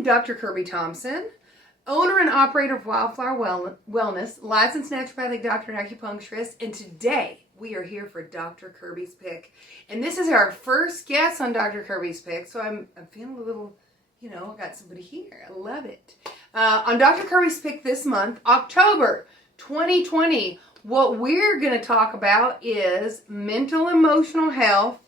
am Dr. Kirby Thompson, owner and operator of Wildflower Wellness, licensed naturopathic doctor and acupuncturist, and today we are here for Dr. Kirby's Pick. And this is our first guest on Dr. Kirby's Pick, so I'm feeling a little, I got somebody here. I love it. On Dr. Kirby's Pick this month, October 2020, what we're going to talk about is mental, emotional health,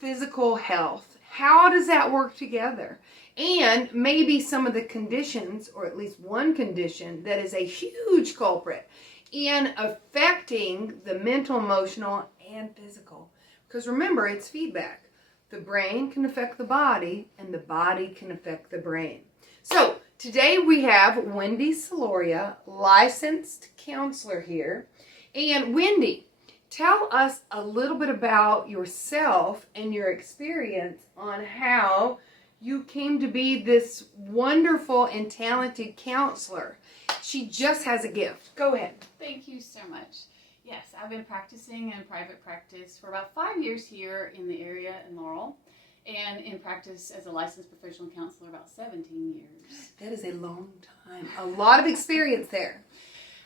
physical health. How does that work together? And maybe some of the conditions, or at least one condition, that is a huge culprit in affecting the mental, emotional, and physical. Because remember, it's feedback. The brain can affect the body, and the body can affect the brain. So, today we have Wendy Celoria, licensed counselor here. And Wendy, tell us a little bit about yourself and your experience on how you came to be this wonderful and talented counselor. She just has a gift. Go ahead. Thank you so much. Yes, I've been practicing in private practice for about 5 years here in the area in Laurel, and in practice as a licensed professional counselor about 17 years. That is a long time. A lot of experience there.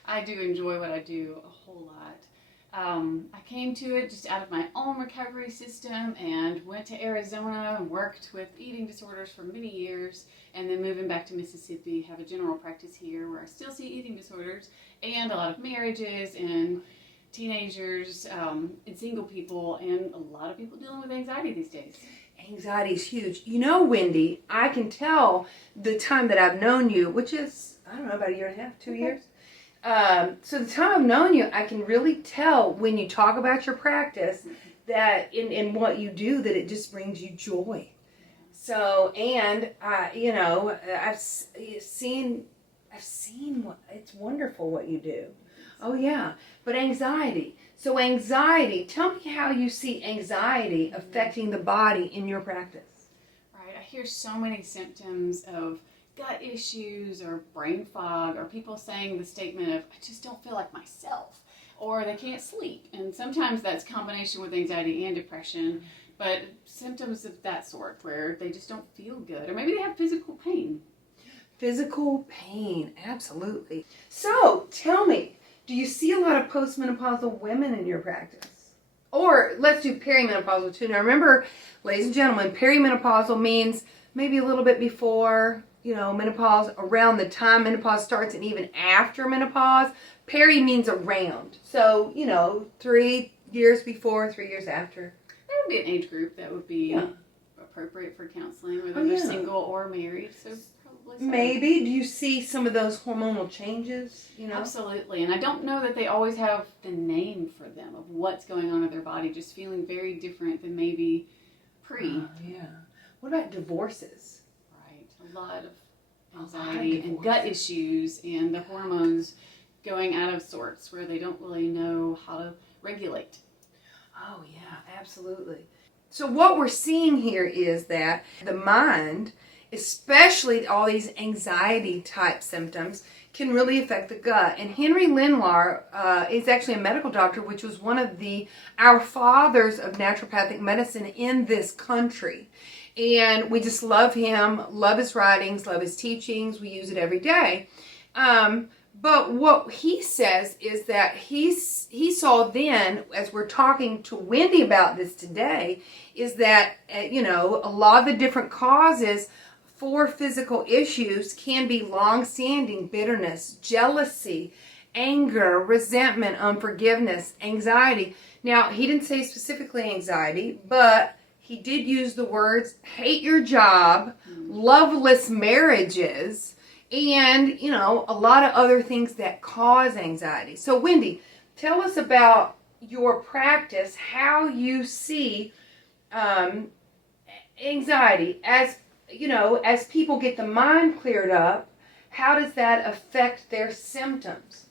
I do enjoy what I do a whole lot. I came to it just out of my own recovery system and went to Arizona and worked with eating disorders for many years, and then moving back to Mississippi, have a general practice here where I still see eating disorders and a lot of marriages and teenagers and single people, and a lot of people dealing with anxiety these days. Anxiety is huge. Wendy, I can tell the time that I've known you, which is, about a year and a half, 2 years. So the time I've known you, I can really tell when you talk about your practice that in what you do, that it just brings you joy. So, and, I've seen it's wonderful what you do. Oh yeah, but anxiety. So anxiety, tell me how you see anxiety affecting the body in your practice. Right, I hear so many symptoms of gut issues or brain fog, or people saying the statement of, I just don't feel like myself, or they can't sleep. And sometimes that's combination with anxiety and depression, but symptoms of that sort where they just don't feel good, or maybe they have physical pain. Physical pain, absolutely. So tell me, do you see a lot of postmenopausal women in your practice? Or let's do perimenopausal too. Now remember, ladies and gentlemen, perimenopausal means maybe a little bit before, menopause, around the time menopause starts, and even after menopause. Peri means around. So, 3 years before, 3 years after. There would be an age group that would be appropriate for counseling, whether they're single or married. So probably so. Maybe. Do you see some of those hormonal changes? Absolutely. And I don't know that they always have the name for them of what's going on in their body, just feeling very different than maybe pre. Yeah. What about divorces? A lot of anxiety and gut issues, and the hormones going out of sorts where they don't really know how to regulate. Oh yeah, absolutely. So what we're seeing here is that the mind, especially all these anxiety type symptoms, can really affect the gut. And Henry Lindlar is actually a medical doctor, which was one of our fathers of naturopathic medicine in this country. And we just love him, love his writings, love his teachings. We use it every day. But what he says is that he saw then, as we're talking to Wendy about this today, is that, a lot of the different causes for physical issues can be long-standing bitterness, jealousy, anger, resentment, unforgiveness, anxiety. Now, he didn't say specifically anxiety, but he did use the words hate your job, loveless marriages, and, a lot of other things that cause anxiety. So, Wendy, tell us about your practice, how you see anxiety as people get the mind cleared up. How does that affect their symptoms?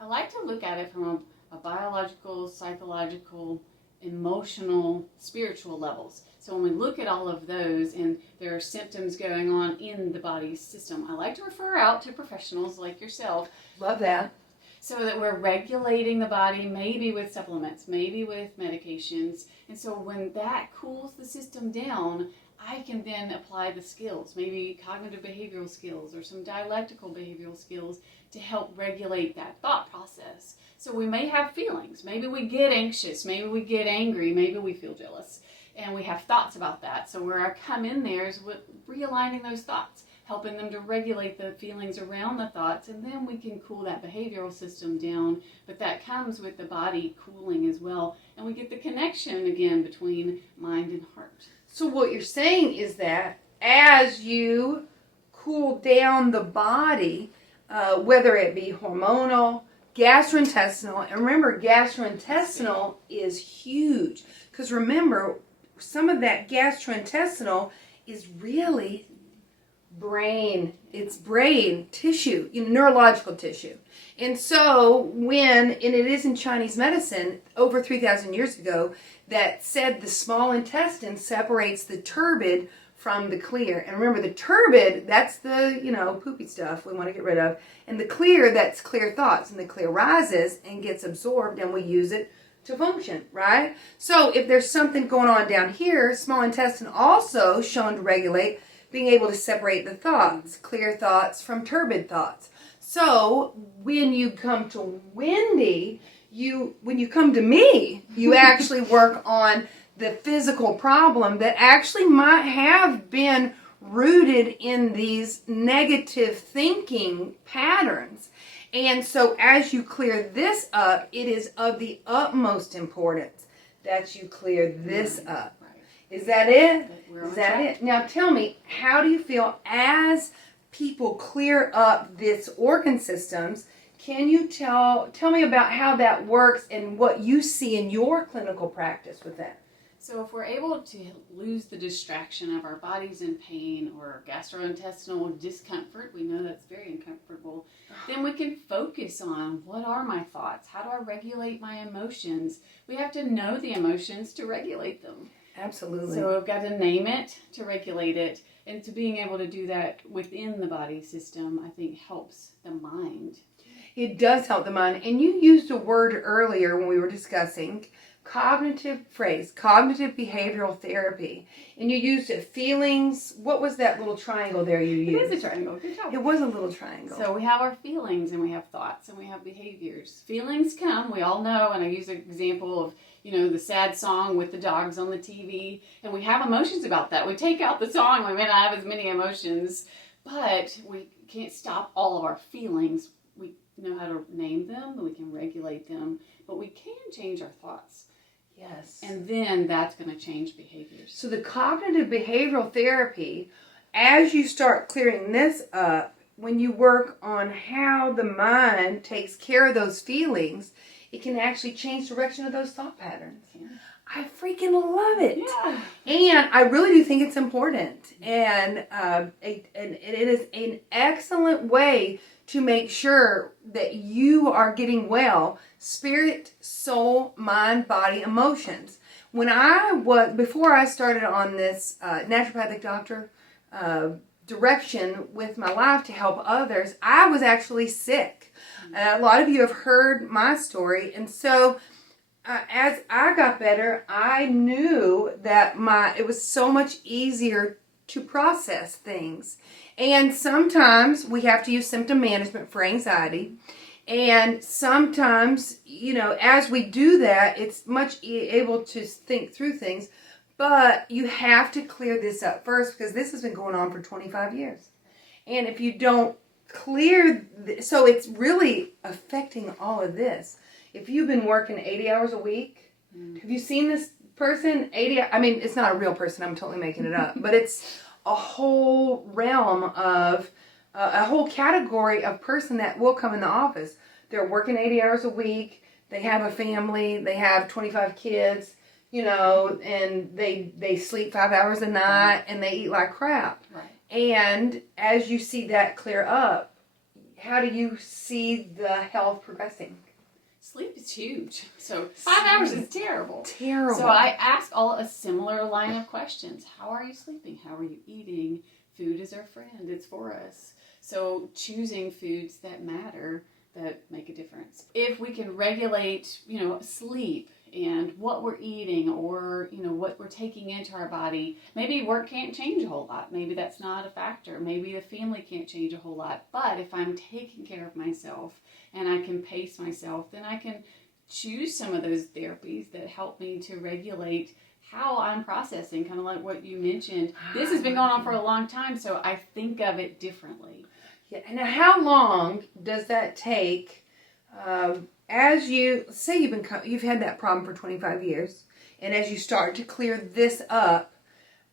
I like to look at it from a biological, psychological, emotional, spiritual levels. So when we look at all of those and there are symptoms going on in the body's system, I like to refer out to professionals like yourself. Love that. So that we're regulating the body, maybe with supplements, maybe with medications. And so when that cools the system down, I can then apply the skills, maybe cognitive behavioral skills or some dialectical behavioral skills to help regulate that thought process. So we may have feelings. Maybe we get anxious. Maybe we get angry. Maybe we feel jealous. And we have thoughts about that. So where I come in there is with realigning those thoughts, helping them to regulate the feelings around the thoughts, and then we can cool that behavioral system down. But that comes with the body cooling as well. And we get the connection again between mind and heart. So what you're saying is that as you cool down the body, whether it be hormonal, gastrointestinal, and remember gastrointestinal is huge, because remember some of that gastrointestinal is really brain. It's brain tissue, neurological tissue. And so and it is in Chinese medicine over 3,000 years ago that said the small intestine separates the turbid from the clear. And remember, the turbid, that's the, poopy stuff we want to get rid of. And the clear, that's clear thoughts. And the clear rises and gets absorbed, and we use it to function, right? So if there's something going on down here, small intestine also shown to regulate being able to separate the thoughts, clear thoughts from turbid thoughts. So when you come to Wendy, when you come to me, you actually work on the physical problem that actually might have been rooted in these negative thinking patterns. And so as you clear this up, it is of the utmost importance that you clear this up. Is that it? Is that it? Now tell me, how do you feel as people clear up this organ systems? Can you tell me about how that works and what you see in your clinical practice with that? So if we're able to lose the distraction of our bodies in pain or gastrointestinal discomfort, we know that's very uncomfortable, then we can focus on what are my thoughts? How do I regulate my emotions? We have to know the emotions to regulate them. Absolutely. So we've got to name it to regulate it. And to being able to do that within the body system, I think helps the mind. It does help the mind. And you used a word earlier when we were discussing cognitive behavioral therapy. And you used it, feelings. What was that little triangle there you used? It is a triangle. Good job. It was a little triangle. So we have our feelings and we have thoughts and we have behaviors. Feelings come, we all know, and I use an example of, the sad song with the dogs on the TV, and we have emotions about that. We take out the song, we may not have as many emotions, but we can't stop all of our feelings. We know how to name them, we can regulate them, but we can change our thoughts. Yes. And then that's going to change behaviors. So the cognitive behavioral therapy, as you start clearing this up, when you work on how the mind takes care of those feelings, it can actually change direction of those thought patterns. Yeah. I freaking love it. Yeah. And I really do think it's important. And it is an excellent way to make sure that you are getting well, spirit, soul, mind, body, emotions. Before I started on this naturopathic doctor direction with my life to help others, I was actually sick. A lot of you have heard my story, and so as I got better, I knew that it was so much easier to process things. And sometimes we have to use symptom management for anxiety. And sometimes, as we do that, it's much able to think through things. But you have to clear this up first, because this has been going on for 25 years. And if you don't so it's really affecting all of this. If you've been working 80 hours a week, have you seen this person? It's not a real person, I'm totally making it up, but it's a whole realm of, a whole category of person that will come in the office. They're working 80 hours a week, they have a family, they have 25 kids, and they sleep 5 hours a night, and they eat like crap. Right. And as you see that clear up, how do you see the health progressing? Sleep is huge. So 5 hours is terrible. Terrible. So I ask all a similar line of questions. How are you sleeping? How are you eating? Food is our friend. It's for us. So choosing foods that matter, that make a difference. If we can regulate, sleep and what we're eating, or what we're taking into our body. Maybe work can't change a whole lot. Maybe that's not a factor. Maybe the family can't change a whole lot. But if I'm taking care of myself and I can pace myself, then I can choose some of those therapies that help me to regulate how I'm processing, kind of like what you mentioned. This has been going on for a long time, so I think of it differently. Yeah. Now, how long does that take? As you say, you've had that problem for 25 years, and as you start to clear this up,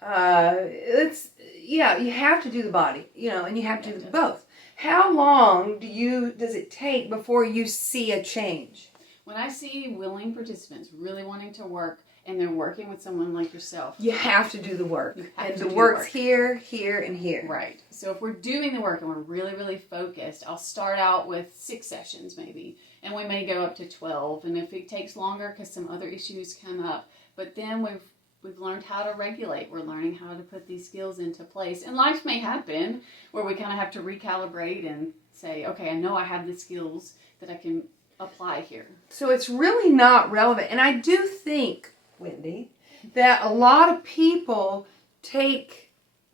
you have to do the body, and you have to do both. How long does it take before you see a change? When I see willing participants really wanting to work, and they're working with someone like yourself, you have to do the work. And the work's here, here, and here. Right. So if we're doing the work and we're really, really focused, I'll start out with 6 sessions maybe, and we may go up to 12. And if it takes longer because some other issues come up, but then we've learned how to regulate. We're learning how to put these skills into place. And life may happen where we kind of have to recalibrate and say, okay, I know I have the skills that I can apply here. So it's really not relevant. And I do think, Wendy, that a lot of people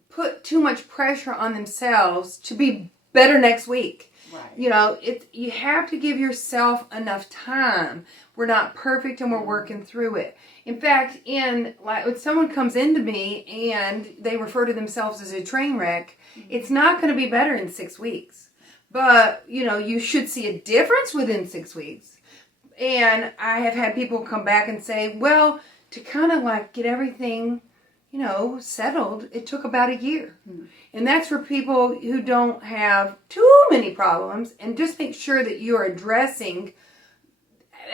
put too much pressure on themselves to be better next week. Right. You have to give yourself enough time. We're not perfect and we're working through it. In fact, when someone comes into me and they refer to themselves as a train wreck, it's not going to be better in 6 weeks. But, you should see a difference within 6 weeks. And I have had people come back and say, well, to kind of get everything, settled, it took about a year. Mm-hmm. And that's for people who don't have too many problems, and just make sure that you're addressing,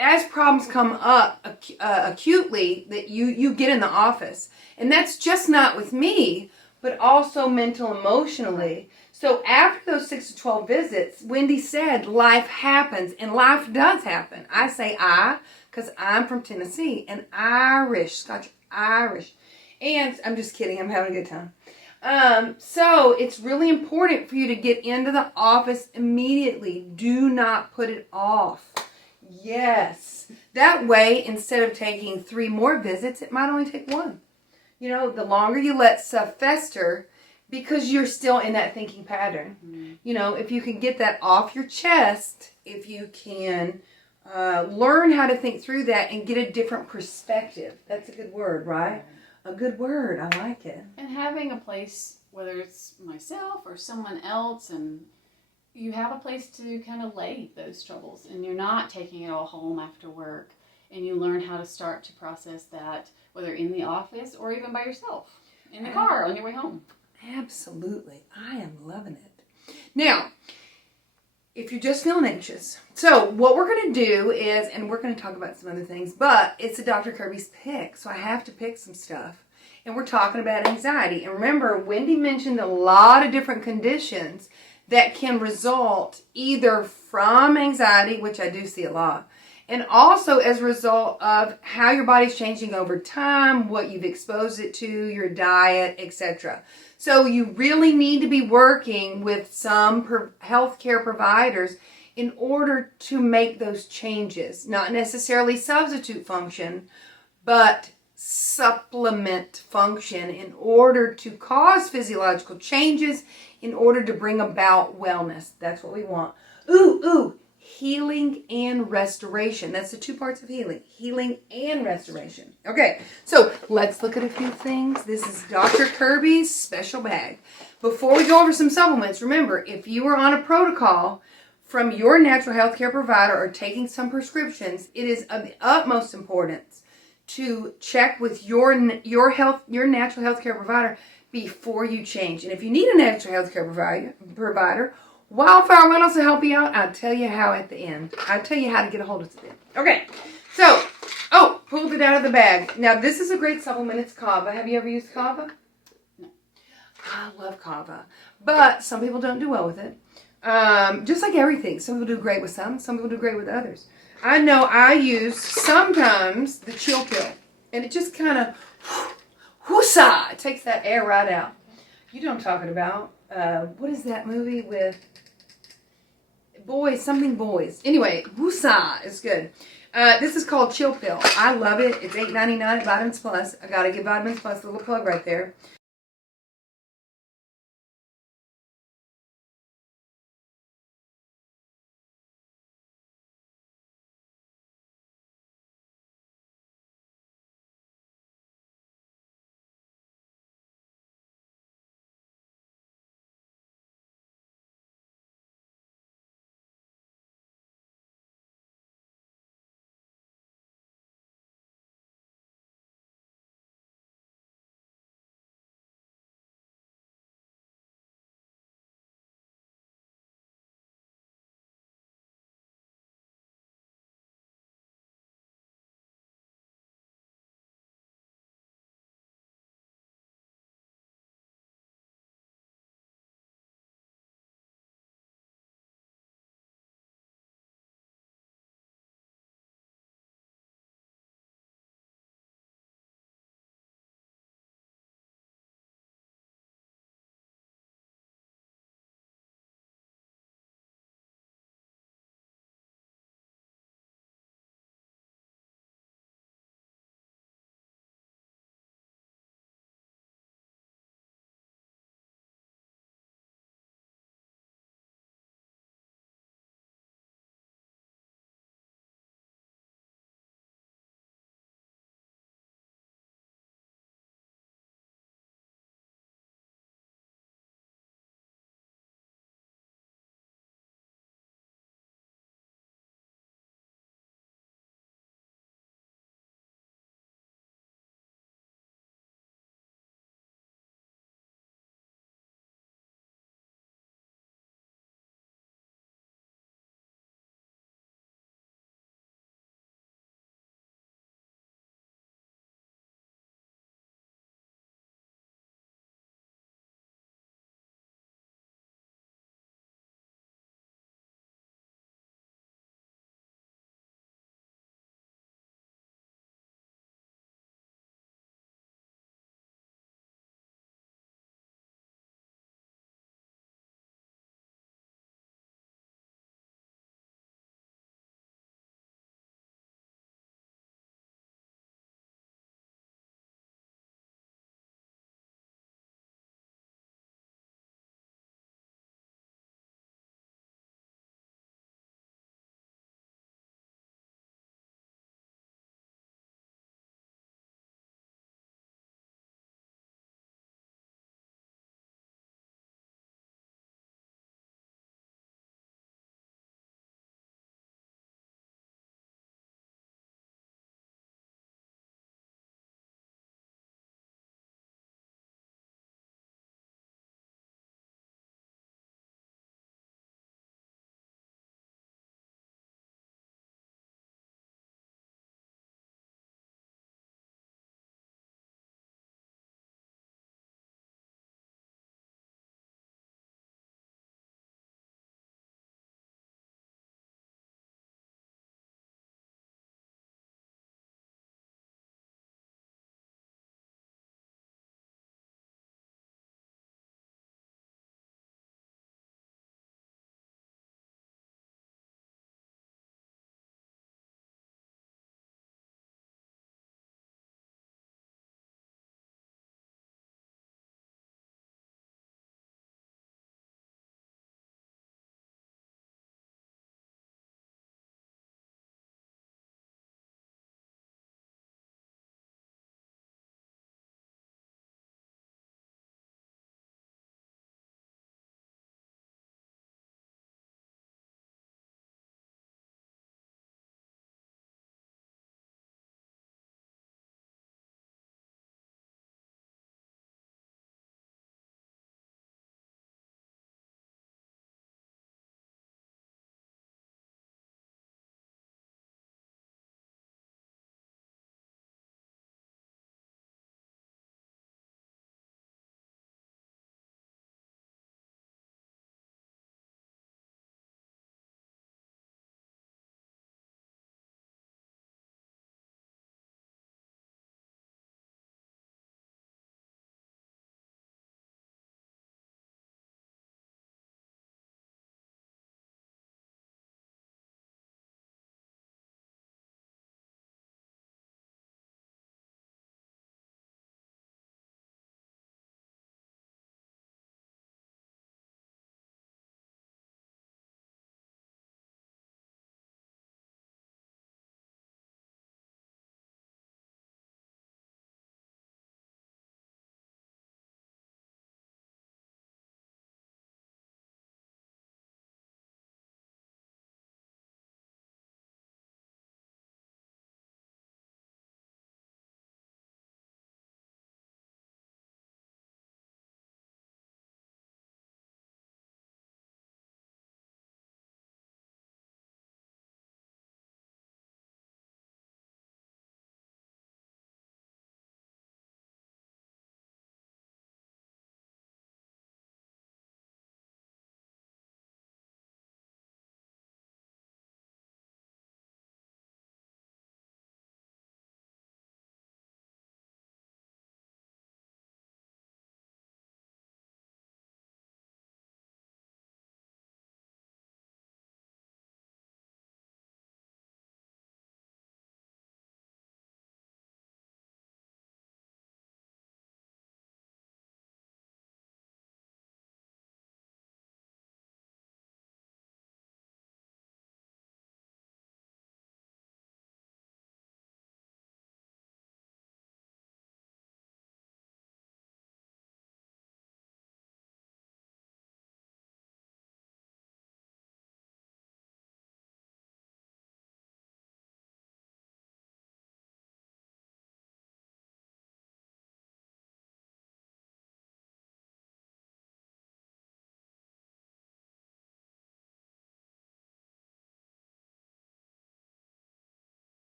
as problems come up acutely, that you get in the office. And that's just not with me, but also mental, emotionally. So after those 6 to 12 visits, Wendy said life happens, and life does happen. I say because I'm from Tennessee, and Scotch Irish. And I'm just kidding, I'm having a good time. So it's really important for you to get into the office immediately. Do not put it off. Yes. That way, instead of taking 3 more visits, it might only take 1. The longer you let stuff fester, because you're still in that thinking pattern. Mm-hmm. If you can get that off your chest, if you can learn how to think through that and get a different perspective. That's a good word, right? A good word. I like it. And having a place, whether it's myself or someone else, and you have a place to kind of lay those troubles, and you're not taking it all home after work, and you learn how to start to process that, whether in the office or even by yourself, in the car on your way home. Absolutely. I am loving it. Now, if you're just feeling anxious, so what we're going to do is, and we're going to talk about some other things, but it's a Dr. Kirby's pick, so I have to pick some stuff. And we're talking about anxiety. And remember, Wendy mentioned a lot of different conditions that can result either from anxiety, which I do see a lot, and also as a result of how your body's changing over time, what you've exposed it to, your diet, etc. So you really need to be working with some healthcare providers in order to make those changes. Not necessarily substitute function, but supplement function in order to cause physiological changes, in order to bring about wellness. That's what we want. Healing and restoration. That's the 2 parts of healing. Healing and restoration. Okay, so let's look at a few things. This is Dr. Kirby's special bag. Before we go over some supplements, remember, if you are on a protocol from your natural health care provider or taking some prescriptions, it is of the utmost importance to check with your natural health care provider before you change. And if you need a natural health care provider, Wildflower Wellness will help you out. I'll tell you how at the end. I'll tell you how to get a hold of them. Okay, so, pulled it out of the bag. Now, this is a great supplement. It's Kava. Have you ever used Kava? No. I love Kava. But some people don't do well with it. Just like everything. Some people do great with some people do great with others. I know I use sometimes the chill pill. And it just kind of, whoosa, it takes that air right out. You know what I'm talking about. What is that movie with boys? Anyway, whoosa is good. This is called Chill Pill. I love it. It's $8.99 at Vitamins Plus. I gotta give Vitamins Plus a little plug right there.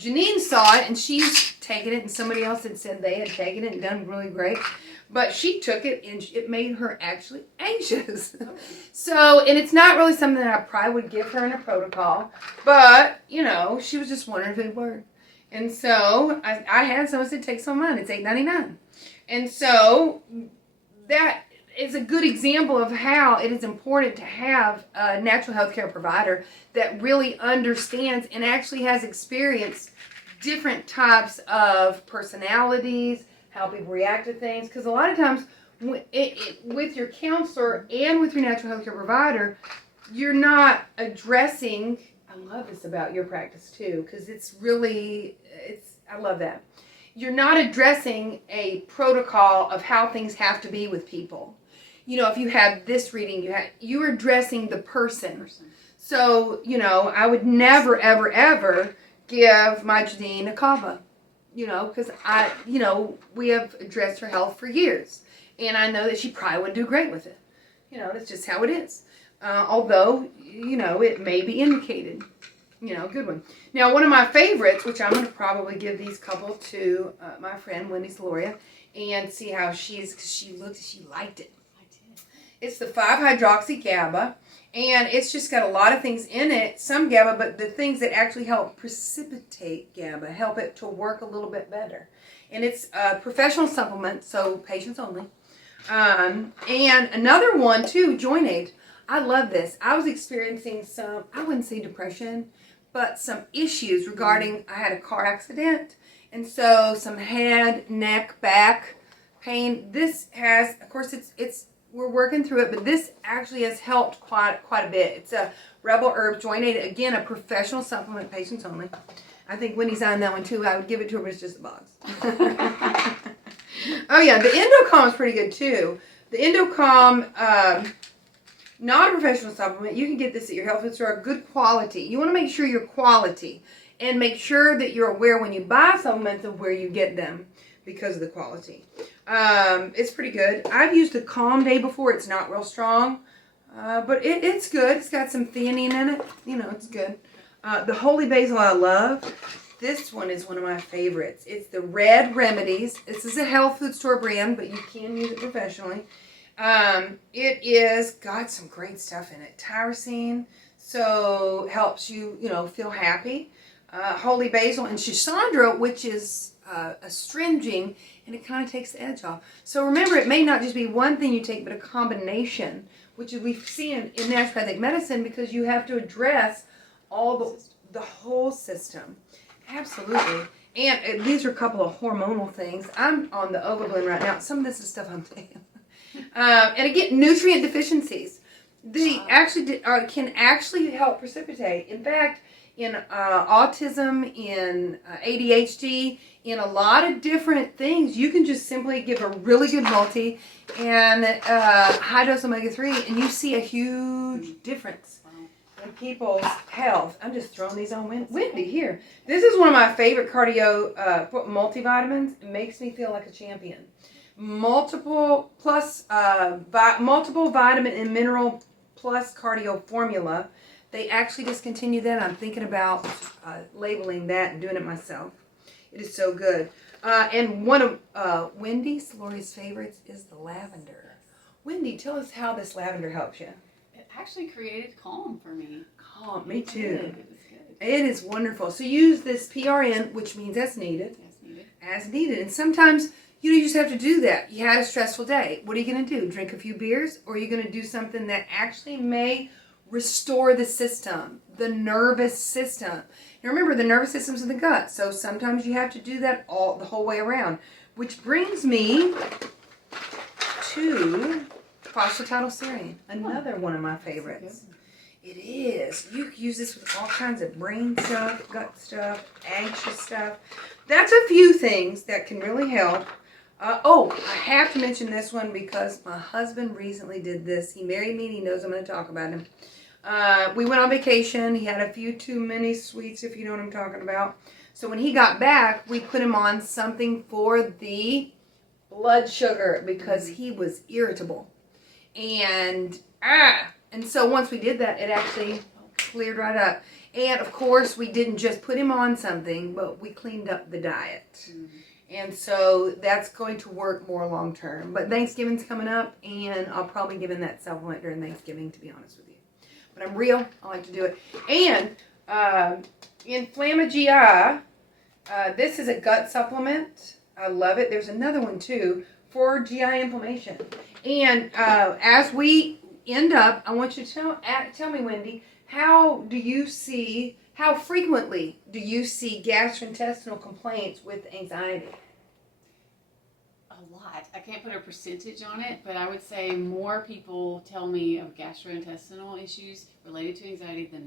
Janine saw it and she's taken it, and somebody else had said they had taken it and done really great. But she took it and it made her actually anxious. So, and it's not really something that I probably would give her in a protocol. But, you know, she was just wondering if it worked. And so I had someone said, take some of mine. It's $8.99. And so that is a good example of how it is important to have a natural health care provider that really understands and actually has experienced different types of personalities, how people react to things. Because a lot of times with your counselor and with your natural health care provider, you're not addressing, I love this about your practice too, because I love that. You're not addressing a protocol of how things have to be with people. You know, if you have this reading, you're addressing the person. So, you know, I would never, ever, ever give my Janine a kava. You know, because we have addressed her health for years. And I know that she probably would do great with it. You know, that's just how it is. Although, you know, it may be indicated. You know, good one. Now, one of my favorites, which I'm going to probably give these couple to my friend, Wendy Celoria, and see how she liked it. I did. It's the 5-hydroxy GABA. And it's just got a lot of things in it, some GABA, but the things that actually help precipitate GABA, help it to work a little bit better. And it's a professional supplement, so patients only. And another one, too, joint aid. I love this. I was experiencing some, I wouldn't say depression, but some issues regarding, I had a car accident, and so some head, neck, back pain. This has, of course, it's we're working through it, but this actually has helped quite a bit. It's a Rebel Herb Joint Aid. Again, a professional supplement, patients only. I think Wendy's on that one too. I would give it to her, but it's just a box. Oh yeah, the Endocalm is pretty good too. The Endocalm, not a professional supplement. You can get this at your health food store. Good quality. You want to make sure you're quality, and make sure that you're aware when you buy supplements of where you get them, because of the quality. It's pretty good. I've used the Calm Day before. It's not real strong, but it's good. It's got some theanine in it. You know, it's good. The Holy Basil I love. This one is one of my favorites. It's the Red Remedies. This is a health food store brand, but you can use it professionally. It is got some great stuff in it. Tyrosine, so helps you, feel happy. Holy Basil and Schisandra, which is astringing, and it kind of takes the edge off. So remember, it may not just be one thing you take, but a combination, which we see in naturopathic medicine, because you have to address all the whole system. Absolutely. And these are a couple of hormonal things. I'm on the Ovablend right now. Some of this is stuff I'm taking. And again, nutrient deficiencies. They can actually help precipitate. In fact, in autism, in ADHD, in a lot of different things, you can just simply give a really good multi and high dose omega-3, and you see a huge difference in people's health. I'm just throwing these on Wendy here. This is one of my favorite cardio multivitamins. It makes me feel like a champion. Multiple vitamin and mineral plus cardio formula. They actually discontinued that. I'm thinking about labeling that and doing it myself. It is so good. And one of Wendy Celoria's favorites is the lavender. Wendy, tell us how this lavender helps you. It actually created calm for me. Calm, me too. It was good. It is wonderful. So use this PRN, which means as needed. As needed. And sometimes you just have to do that. You had a stressful day. What are you going to do? Drink a few beers? Or are you going to do something that actually may restore the system, the nervous system? Now remember, the nervous system's in the gut, so sometimes you have to do that the whole way around. Which brings me to phosphatidylserine, another one of my favorites. It is. You can use this with all kinds of brain stuff, gut stuff, anxious stuff. That's a few things that can really help. I have to mention this one because my husband recently did this. He married me and he knows I'm going to talk about him. We went on vacation. He had a few too many sweets, if you know what I'm talking about. So when he got back, we put him on something for the blood sugar because he was irritable. And so once we did that, it actually cleared right up. And of course, we didn't just put him on something, but we cleaned up the diet. And so that's going to work more long term. But Thanksgiving's coming up, and I'll probably give him that supplement during Thanksgiving, to be honest with you. But I'm real. I like to do it. And Inflamma-GI, this is a gut supplement. I love it. There's another one, too, for GI inflammation. And as we end up, I want you to tell me, Wendy, how frequently do you see gastrointestinal complaints with anxiety? A lot. I can't put a percentage on it, but I would say more people tell me of gastrointestinal issues related to anxiety than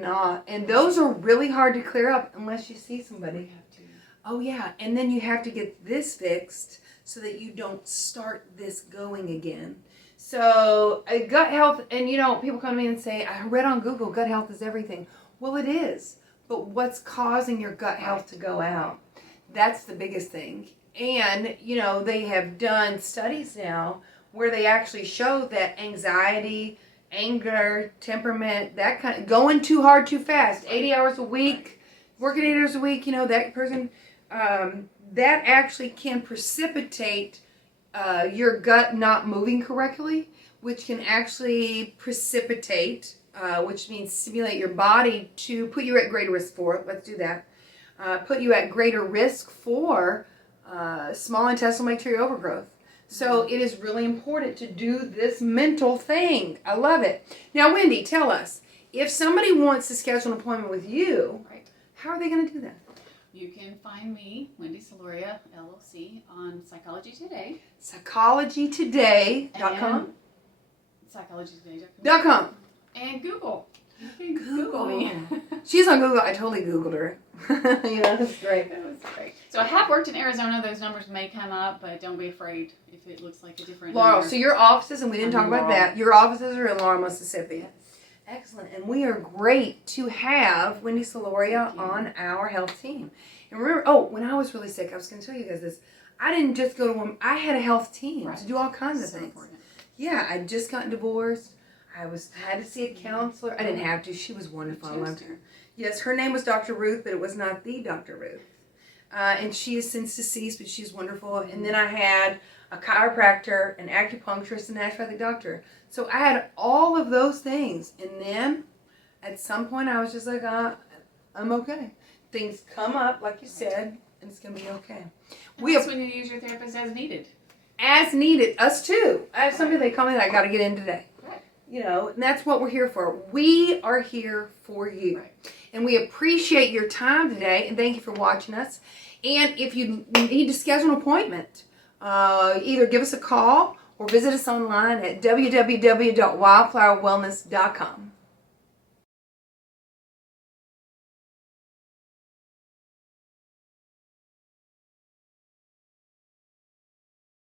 not. And those are really hard to clear up unless you see somebody. You have to. Oh, yeah. And then you have to get this fixed so that you don't start this going again. So gut health, and people come to me and say, I read on Google, gut health is everything. Well, it is. But what's causing your gut health to go out? That's the biggest thing. And, they have done studies now where they actually show that anxiety, anger, temperament, that kind of going too hard, too fast, 80 hours a week, working 8 hours a week, that person, that actually can precipitate your gut not moving correctly, which can actually precipitate, which means stimulate your body to put you at greater risk for it. Let's do that. Put you at greater risk for small intestinal bacterial overgrowth. So it is really important to do this mental thing. I love it. Now, Wendy, tell us, if somebody wants to schedule an appointment with you, Right. How are they going to do that? You can find me, Wendy Celoria, LLC, on Psychology Today. PsychologyToday.com. PsychologyToday.com. And Google. You can Google me. She's on Google. I totally Googled her. That's great. That was great. So I have worked in Arizona. Those numbers may come up, but don't be afraid if it looks like a different Laurel, number. so your offices, and we didn't talk about that, your offices are in Laurel, Mississippi. Yes. Excellent. And we are great to have Wendy Celoria on our health team. And remember, when I was really sick, I was going to tell you guys this. I didn't just go to one, I had a health team to do all kinds of things. Important. Yeah, I just gotten divorced. I had to see a counselor. I didn't have to. She was wonderful. I loved her. Yes, her name was Dr. Ruth, but it was not the Dr. Ruth. And she is since deceased, but she's wonderful. And then I had a chiropractor, an acupuncturist, and an naturopathic doctor. So I had all of those things. And then at some point I was just like, I'm okay. Things come up, like you said, and it's going to be okay. That's when you use your therapist as needed. As needed. Us too. I have somebody that called me that I got to get in today. Right. And that's what we're here for. We are here for you. Right. And we appreciate your time today, and thank you for watching us. And if you need to schedule an appointment, either give us a call or visit us online at www.wildflowerwellness.com.